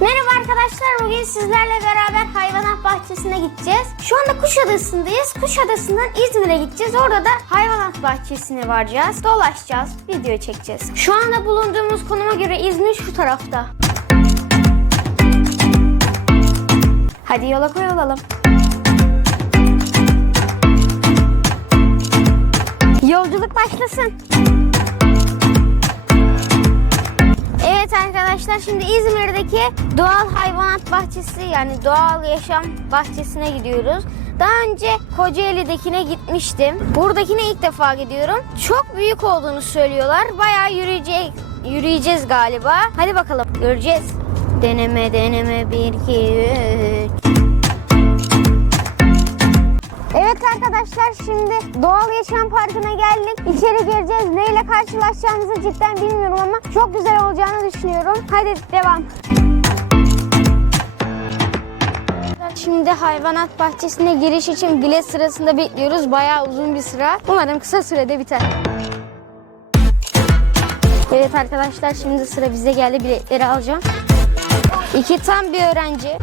Merhaba arkadaşlar. Bugün sizlerle beraber hayvanat bahçesine gideceğiz. Şu anda Kuşadası'ndayız. Kuşadası'ndan İzmir'e gideceğiz. Orada da hayvanat bahçesine varacağız. Dolaşacağız. Video çekeceğiz. Şu anda bulunduğumuz konuma göre İzmir şu tarafta. Hadi yola koyulalım. Yolculuk başlasın. Arkadaşlar şimdi İzmir'deki doğal hayvanat bahçesi yani doğal yaşam bahçesine gidiyoruz. Daha önce Kocaeli'dekine gitmiştim. Buradakine ilk defa gidiyorum. Çok büyük olduğunu söylüyorlar. Bayağı yürüyecek, yürüyeceğiz galiba. Hadi bakalım göreceğiz. Deneme deneme 1 2 Doğal Yaşam Parkı'na geldik. İçeri gireceğiz. Neyle karşılaşacağımızı cidden bilmiyorum ama çok güzel olacağını düşünüyorum. Hadi devam. Şimdi hayvanat bahçesine giriş için bilet sırasında bekliyoruz. Bayağı uzun bir sıra. Umarım kısa sürede biter. Evet arkadaşlar şimdi sıra bize geldi. Biletleri alacağım. İki tam bir öğrenci.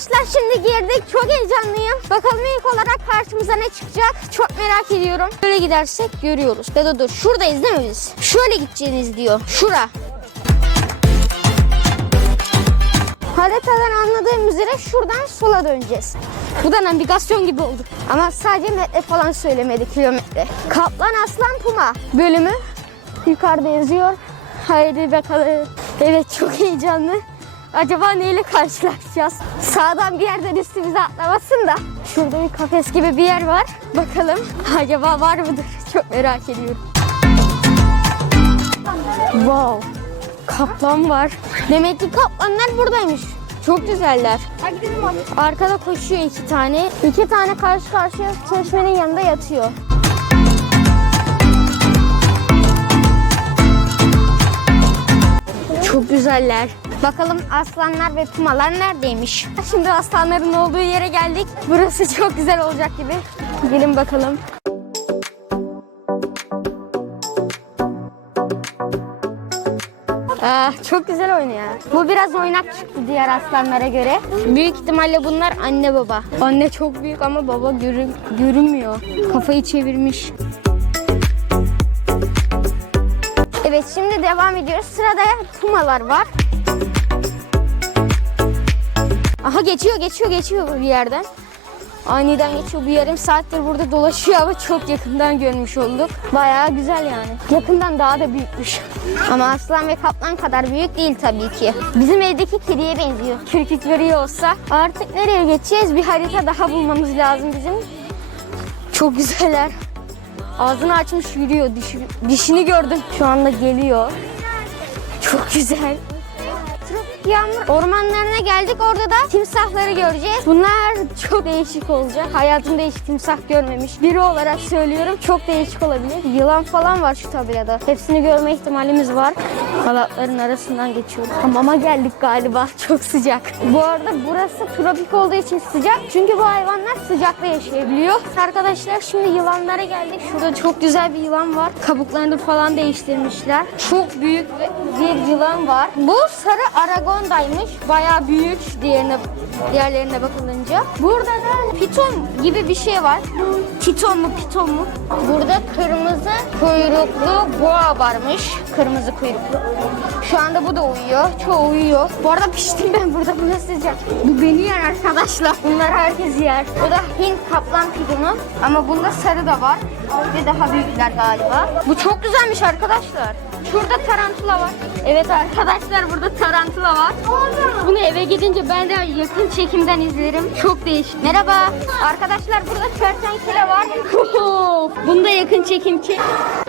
Arkadaşlar şimdi girdik. Çok heyecanlıyım. Bakalım ilk olarak karşımıza ne çıkacak? Çok merak ediyorum. Böyle gidersek görüyoruz. Da dur şuradayız değil mi biz? Şöyle gideceğiniz diyor. Şura. Haritadan anladığım üzere şuradan sola döneceğiz. Bu da navigasyon gibi oldu. Ama sadece metre falan söylemedi kilometre. Kaplan Aslan Puma bölümü yukarıda yazıyor. Haydi bakalım. Evet çok heyecanlı. Acaba neyle karşılaşacağız? Sağdan bir yerden üstümüze atlamasın da. Şurada bir kafes gibi bir yer var. Bakalım acaba var mıdır? Çok merak ediyorum. Wow. Kaplan var. Demek ki kaplanlar buradaymış. Çok güzeller. Arkada koşuyor iki tane. İki tane karşı karşıya çeşmenin yanında yatıyor. Çok güzeller. Bakalım aslanlar ve pumalar neredeymiş? Şimdi aslanların olduğu yere geldik. Burası çok güzel olacak gibi. Gelin bakalım. Ah, çok güzel oynuyor. Bu biraz oynak çıktı diğer aslanlara göre. Büyük ihtimalle bunlar anne baba. Anne çok büyük ama baba görün, görünmüyor. Kafayı çevirmiş. Evet şimdi devam ediyoruz. Sırada pumalar var. Aha geçiyor geçiyor geçiyor bir yerden. Aniden geçiyor. Bir yarım saattir burada dolaşıyor ama çok yakından görmüş olduk. Bayağı güzel yani. Yakından daha da büyükmüş. Ama aslan ve kaplan kadar büyük değil tabii ki. Bizim evdeki kediye benziyor. Kirpikleri olsa. Artık nereye geçeceğiz? Bir harita daha bulmamız lazım bizim. Çok güzeller. Ağzını açmış yürüyor. Dişi, dişini gördüm. Şu anda geliyor. Çok güzel. Yağmur ormanlarına geldik. Orada da timsahları göreceğiz. Bunlar çok değişik olacak. Hayatımda hiç timsah görmemiş. Biri olarak söylüyorum çok değişik olabilir. Yılan falan var şu tabelada. Hepsini görme ihtimalimiz var. Halatların arasından geçiyoruz. Hamama geldik galiba. Çok sıcak. Bu arada burası tropik olduğu için sıcak. Çünkü bu hayvanlar sıcakta yaşayabiliyor. Arkadaşlar şimdi yılanlara geldik. Şurada çok güzel bir yılan var. Kabuklarını falan değiştirmişler. Çok büyük bir yılan var. Bu sarı aragondaymış. Bayağı büyük diğerine diğerlerine bakılınca. Burada da piton gibi bir şey var. Piton mu piton mu? Burada kırmızı kuyruklu boğa varmış. Kırmızı kuyruklu. Şu anda bu da uyuyor. Çoğu uyuyor. Bu arada piştim ben burada. Bu nasıl sıcak? Bu beni yer arkadaşlar. Bunlar herkes yer. Bu da Hint kaplan pitonu. Ama bunda sarı da var. Ve daha büyükler galiba. Bu çok güzelmiş arkadaşlar. Şurada tarantula var. Evet arkadaşlar burada tarantula var. Bunu eve gidince ben de yakın çekimden izlerim. Çok değişik. Merhaba. Arkadaşlar burada kertenkele var. Bunu da yakın çekim çek.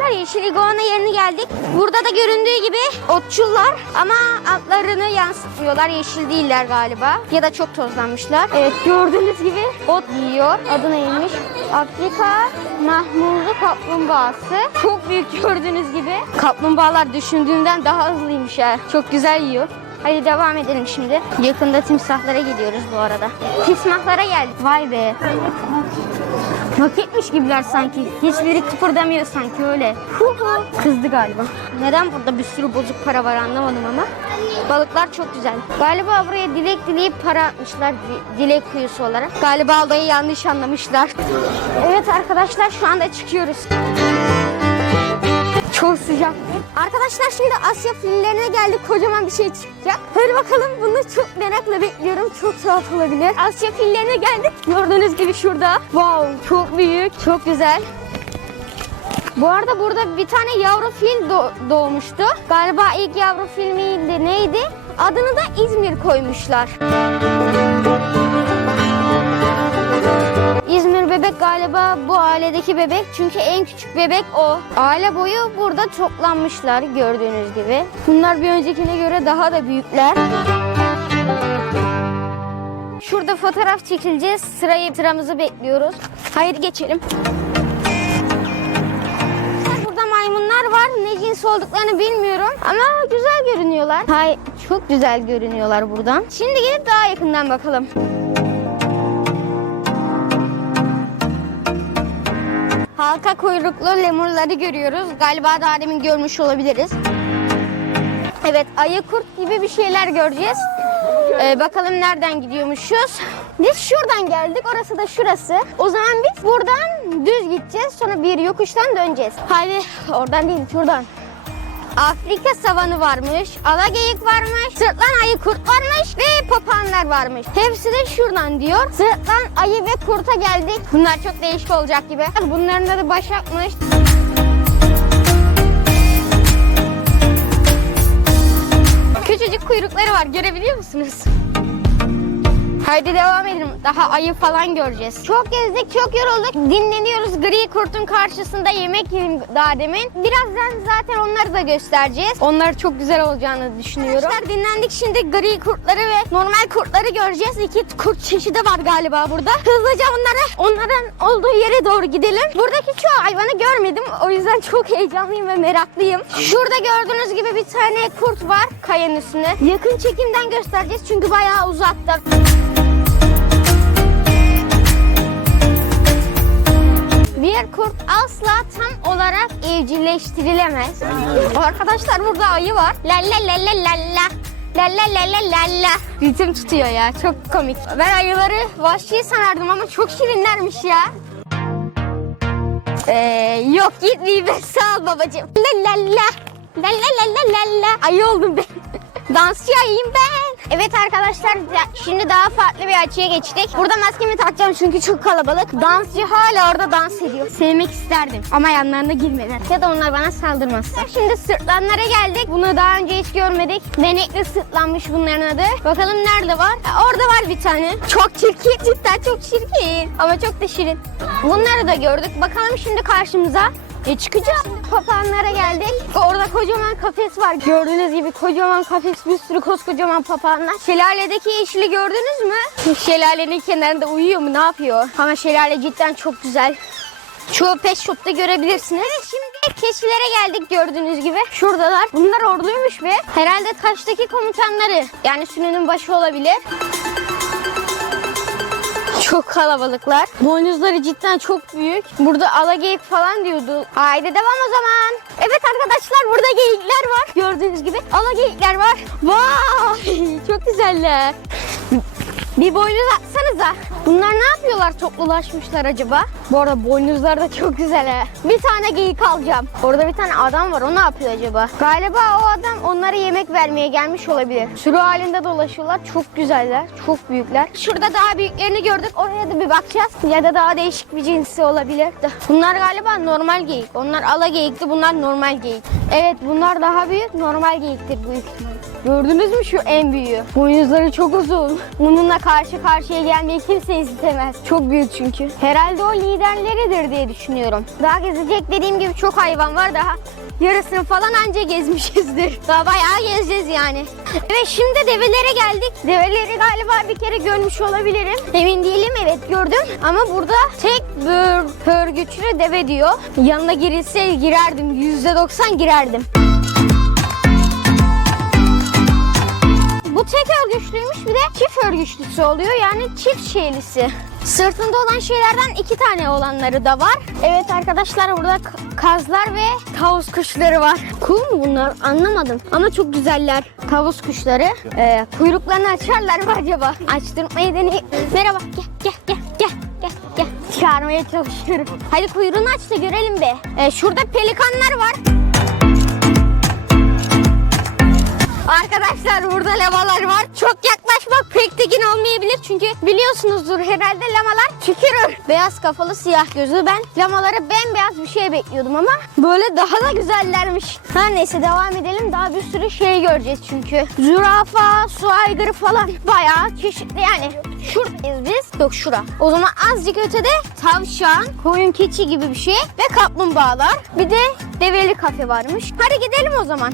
Yeşil iguana yerine geldik. Burada da göründüğü gibi otçullar ama altlarını yansıtmıyorlar. Yeşil değiller galiba. Ya da çok tozlanmışlar. Evet gördüğünüz gibi ot yiyor. Adı neymiş? Afrika mahmuzlu kaplumbağası. Çok büyük gördüğünüz gibi. Kaplumbağalar düşündüğünden daha hızlıymış ha. Çok güzel yiyor. Hadi devam edelim şimdi. Yakında timsahlara gidiyoruz bu arada. Timsahlara geldik. Vay be. Paketmiş gibiler sanki. Hiçbiri kıpırdamıyor sanki öyle. Kızdı galiba. Neden burada bir sürü bozuk para var anlamadım ama. Balıklar çok güzel. Galiba buraya dilek dileyip para atmışlar di- dilek kuyusu olarak. Galiba olayı yanlış anlamışlar. Evet arkadaşlar şu anda çıkıyoruz. Çok sıcak. Arkadaşlar şimdi Asya fillerine geldik. Kocaman bir şey çıkacak. Hadi bakalım bunu çok merakla bekliyorum. Çok tuhaf olabilir. Asya fillerine geldik. Gördüğünüz gibi şurada. Wow çok büyük. Çok güzel. Bu arada burada bir tane yavru fil do- doğmuştu. Galiba ilk yavru fil miydi neydi? Adını da İzmir koymuşlar. Bebek galiba bu ailedeki bebek. Çünkü en küçük bebek o. Aile boyu burada toplanmışlar gördüğünüz gibi. Bunlar bir öncekine göre daha da büyükler. Şurada fotoğraf çekileceğiz. Sırayı sıramızı bekliyoruz. Haydi geçelim. Burada maymunlar var. Ne cins olduklarını bilmiyorum. Ama güzel görünüyorlar. Hay çok güzel görünüyorlar buradan. Şimdi gidip daha yakından bakalım. Halka kuyruklu lemurları görüyoruz. Galiba daha demin görmüş olabiliriz. Evet ayı kurt gibi bir şeyler göreceğiz. Ee, bakalım nereden gidiyormuşuz. Biz şuradan geldik. Orası da şurası. O zaman biz buradan düz gideceğiz. Sonra bir yokuştan döneceğiz. Haydi oradan değil şuradan. Afrika savanı varmış, alageyik varmış, sırtlan ayı kurt varmış ve papağanlar varmış. Hepsi de şuradan diyor. Sırtlan ayı ve kurta geldik. Bunlar çok değişik olacak gibi. Bunların adı başakmış. Küçücük kuyrukları var görebiliyor musunuz? Haydi devam edelim. Daha ayı falan göreceğiz. Çok gezdik, çok yorulduk. Dinleniyoruz. Gri kurtun karşısında yemek yedim daha demin. Birazdan zaten onları da göstereceğiz. Onlar çok güzel olacağını düşünüyorum. Arkadaşlar dinlendik. Şimdi gri kurtları ve normal kurtları göreceğiz. İki kurt çeşidi var galiba burada. Hızlıca onlara, onların olduğu yere doğru gidelim. Buradaki çoğu hayvanı görmedim. O yüzden çok heyecanlıyım ve meraklıyım. Şurada gördüğünüz gibi bir tane kurt var kayanın üstünde. Yakın çekimden göstereceğiz çünkü bayağı uzakta. Bir kurt asla tam olarak evcilleştirilemez. Arkadaşlar burada ayı var. La la la la la la. La la la la la la. Ritim tutuyor ya. Çok komik. Ben ayıları vahşi sanardım ama çok şirinlermiş ya. Ee, yok gitmeyeyim ben. Sağ ol babacığım. La la la. La la la la la la. Ayı oldum ben. Dansçı ayıyım ben. Evet arkadaşlar şimdi daha farklı bir açıya geçtik. Burada maskemi takacağım çünkü çok kalabalık. Dansçı hala orada dans ediyor. Sevmek isterdim ama yanlarına girmeden. Ya da onlar bana saldırmazsa. Şimdi sırtlanlara geldik. Bunu daha önce hiç görmedik. Benekli sırtlanmış bunların adı. Bakalım nerede var? Ha, orada var bir tane. Çok çirkin. Cidden çok çirkin. Ama çok da şirin. Bunları da gördük. Bakalım şimdi karşımıza e çıkacağım. Papağanlara geldik. Orada kocaman kafes var. Gördüğünüz gibi kocaman kafes bir sürü koskocaman papağanlar. Şelaledeki yeşili gördünüz mü? Şelalenin kenarında uyuyor mu ne yapıyor? Ama şelale cidden çok güzel. Çoğu pet shop'ta görebilirsiniz. Evet, şimdi keçilere geldik gördüğünüz gibi. Şuradalar. Bunlar orduymuş ve herhalde taştaki komutanları. Yani sürünün başı olabilir. Çok kalabalıklar. Boynuzları cidden çok büyük. Burada alageyik falan diyordu. Haydi devam o zaman. Evet arkadaşlar burada geyikler var. Gördüğünüz gibi alageyikler var. Vay çok güzeller. Bir boynuz atsanıza. Bunlar ne yapıyorlar toplulaşmışlar acaba? Bu arada boynuzlar da çok güzel he. Bir tane geyik alacağım. Orada bir tane adam var o ne yapıyor acaba? Galiba o adam onlara yemek vermeye gelmiş olabilir. Sürü halinde dolaşıyorlar. Çok güzeller. Çok büyükler. Şurada daha büyüklerini gördük. Oraya da bir bakacağız. Ya da daha değişik bir cinsi olabilir. Bunlar galiba normal geyik. Onlar ala geyikti. Bunlar normal geyik. Evet bunlar daha büyük. Normal geyiktir büyük ihtimalle. Gördünüz mü şu en büyüğü? Boynuzları çok uzun. Bununla karşı karşıya gelmeyi kimse istemez. Çok büyük çünkü. Herhalde o liderleridir diye düşünüyorum. Daha gezecek dediğim gibi çok hayvan var daha. Yarısını falan anca gezmişizdir. Daha bayağı gezeceğiz yani. Evet şimdi develere geldik. Develeri galiba bir kere görmüş olabilirim. Emin değilim evet gördüm. Ama burada tek bir hörgüçlü deve diyor. Yanına girilse girerdim. %90 girerdim. Bu tek örgüçlüymüş bir de çift örgüçlüsü oluyor yani çift şeylisi. Sırtında olan şeylerden iki tane olanları da var. Evet arkadaşlar burada kazlar ve tavus kuşları var. Cool mu bunlar? Anlamadım. Ama çok güzeller. Tavus kuşları. Ee, kuyruklarını açarlar mı acaba? Açtırmayı deney. Merhaba. Gel gel gel gel. Gel gel. Çağırmaya çalışıyorum. Hadi kuyruğunu aç da görelim be. Ee, şurada pelikanlar var. Arkadaşlar burada lamalar var. Çok yaklaşmak pek tekin olmayabilir çünkü biliyorsunuzdur herhalde lamalar tükürür. Beyaz kafalı siyah gözlü ben lamaları bembeyaz bir şey bekliyordum ama böyle daha da güzellermiş. Her neyse devam edelim. Daha bir sürü şey göreceğiz çünkü. Zürafa, su aygırı falan bayağı çeşitli yani. Şuradayız biz. Yok şura. O zaman azıcık ötede tavşan, koyun keçi gibi bir şey ve kaplumbağalar. Bir de develi kafe varmış. Hadi gidelim o zaman.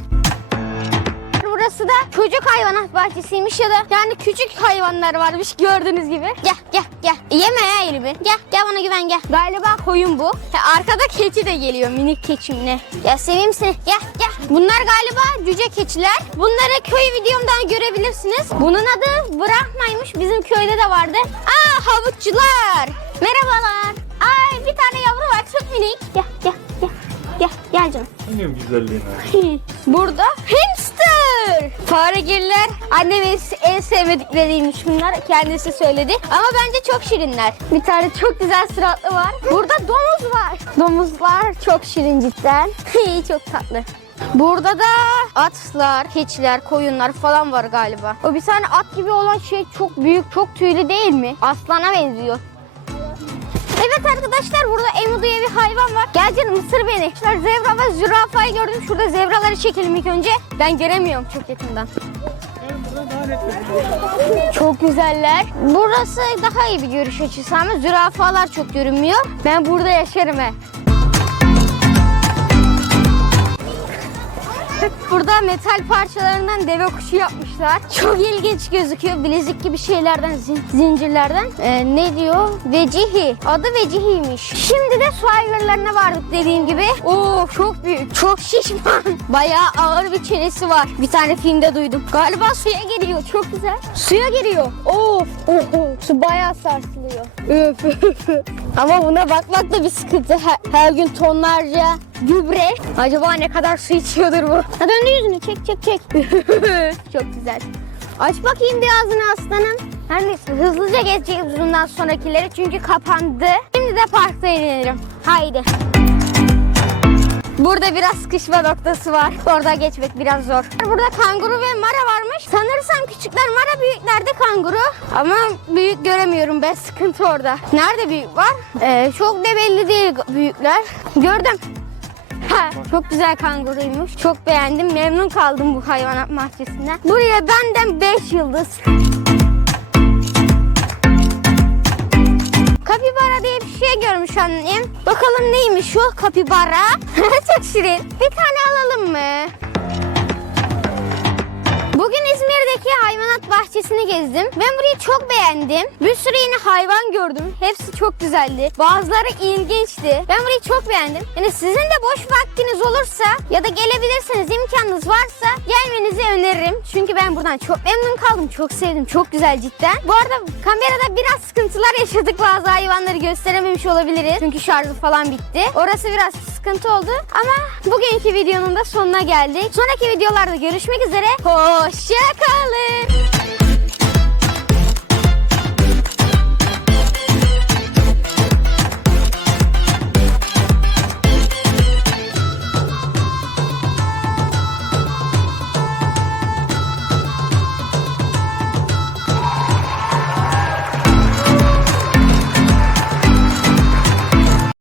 Burası da çocuk hayvanat bahçesiymiş ya da yani küçük hayvanlar varmış gördüğünüz gibi. Gel gel gel. Yeme ya elimi. Gel gel bana güven gel. Galiba koyun bu. Ha, arkada keçi de geliyor minik keçi mi ne? Gel seveyim seni. Gel gel. Bunlar galiba cüce keçiler. Bunları köy videomdan görebilirsiniz. Bunun adı Brahma'ymış. Bizim köyde de vardı. Aa havuççular. Merhabalar. Ay bir tane yavru var çok minik. Gel gel gel. Gel gel canım. Bilmiyorum güzelliğine. Burada hamster. Faregiller annemin en sevmedikleriymiş bunlar. Kendisi söyledi. Ama bence çok şirinler. Bir tane çok güzel suratlı var. Burada domuz var. Domuzlar çok şirin cidden. çok tatlı. Burada da atlar, keçiler, koyunlar falan var galiba. O bir tane at gibi olan şey çok büyük, çok tüylü değil mi? Aslana benziyor. Evet arkadaşlar burada Emu diye bir hayvan var. Gel canım ısır beni. Şurada zebra ve zürafayı gördüm. Şurada zebraları çekelim ilk önce. Ben göremiyorum çok yakından. Çok güzeller. Burası daha iyi bir görüş açısı ama zürafalar çok görünmüyor. Ben burada yaşarım he. Burada metal parçalarından deve kuşu yapmışlar. Çok ilginç gözüküyor. Bilezik gibi şeylerden, zin- zincirlerden. Ee, ne diyor? Vecihi. Adı Vecihi'ymiş. Şimdi de su aygırlarına vardık dediğim gibi. Oo çok büyük. Çok şişman. Bayağı ağır bir çenesi var. Bir tane filmde duydum. Galiba suya giriyor. Çok güzel. Suya giriyor. Of. Oh, oh. Su bayağı sarsılıyor. Öf, öf. Ama buna bakmak da bir sıkıntı. Her, her gün tonlarca gübre. Acaba ne kadar su içiyordur bu? Ha döndü yüzünü çek çek çek. Çok güzel. Aç bakayım bir ağzını aslanım. Her neyse hızlıca geçeceğiz bundan sonrakileri çünkü kapandı. Şimdi de parkta inelim. Haydi. Burada biraz sıkışma noktası var. Orada geçmek biraz zor. Burada kanguru ve mara varmış. Sanırsam küçükler mara, büyüklerde kanguru. Ama büyük göremiyorum ben. Sıkıntı orada. Nerede büyük var? Ee, çok da belli değil büyükler. Gördüm. Ha, çok güzel kanguruymuş. Çok beğendim. Memnun kaldım bu hayvanat bahçesinden. Buraya benden 5 yıldız. Görmüş annem. Bakalım neymiş o kapibara? Çok şirin. Bir tane alalım mı? Bugün İzmir'deki hayvanat bahçesini gezdim. Ben burayı çok beğendim. Bir sürü yeni hayvan gördüm. Hepsi çok güzeldi. Bazıları ilginçti. Ben burayı çok beğendim. Yani sizin de boş vaktiniz olursa ya da gelebilirseniz imkanınız varsa gelmenizi öneririm. Çünkü ben buradan çok memnun kaldım. Çok sevdim. Çok güzel cidden. Bu arada kamerada biraz sıkıntılar yaşadık. Bazı hayvanları gösterememiş olabiliriz. Çünkü şarjı falan bitti. Orası biraz sıkıntı oldu. Ama bugünkü videonun da sonuna geldik. Sonraki videolarda görüşmek üzere. Hoşçakalın.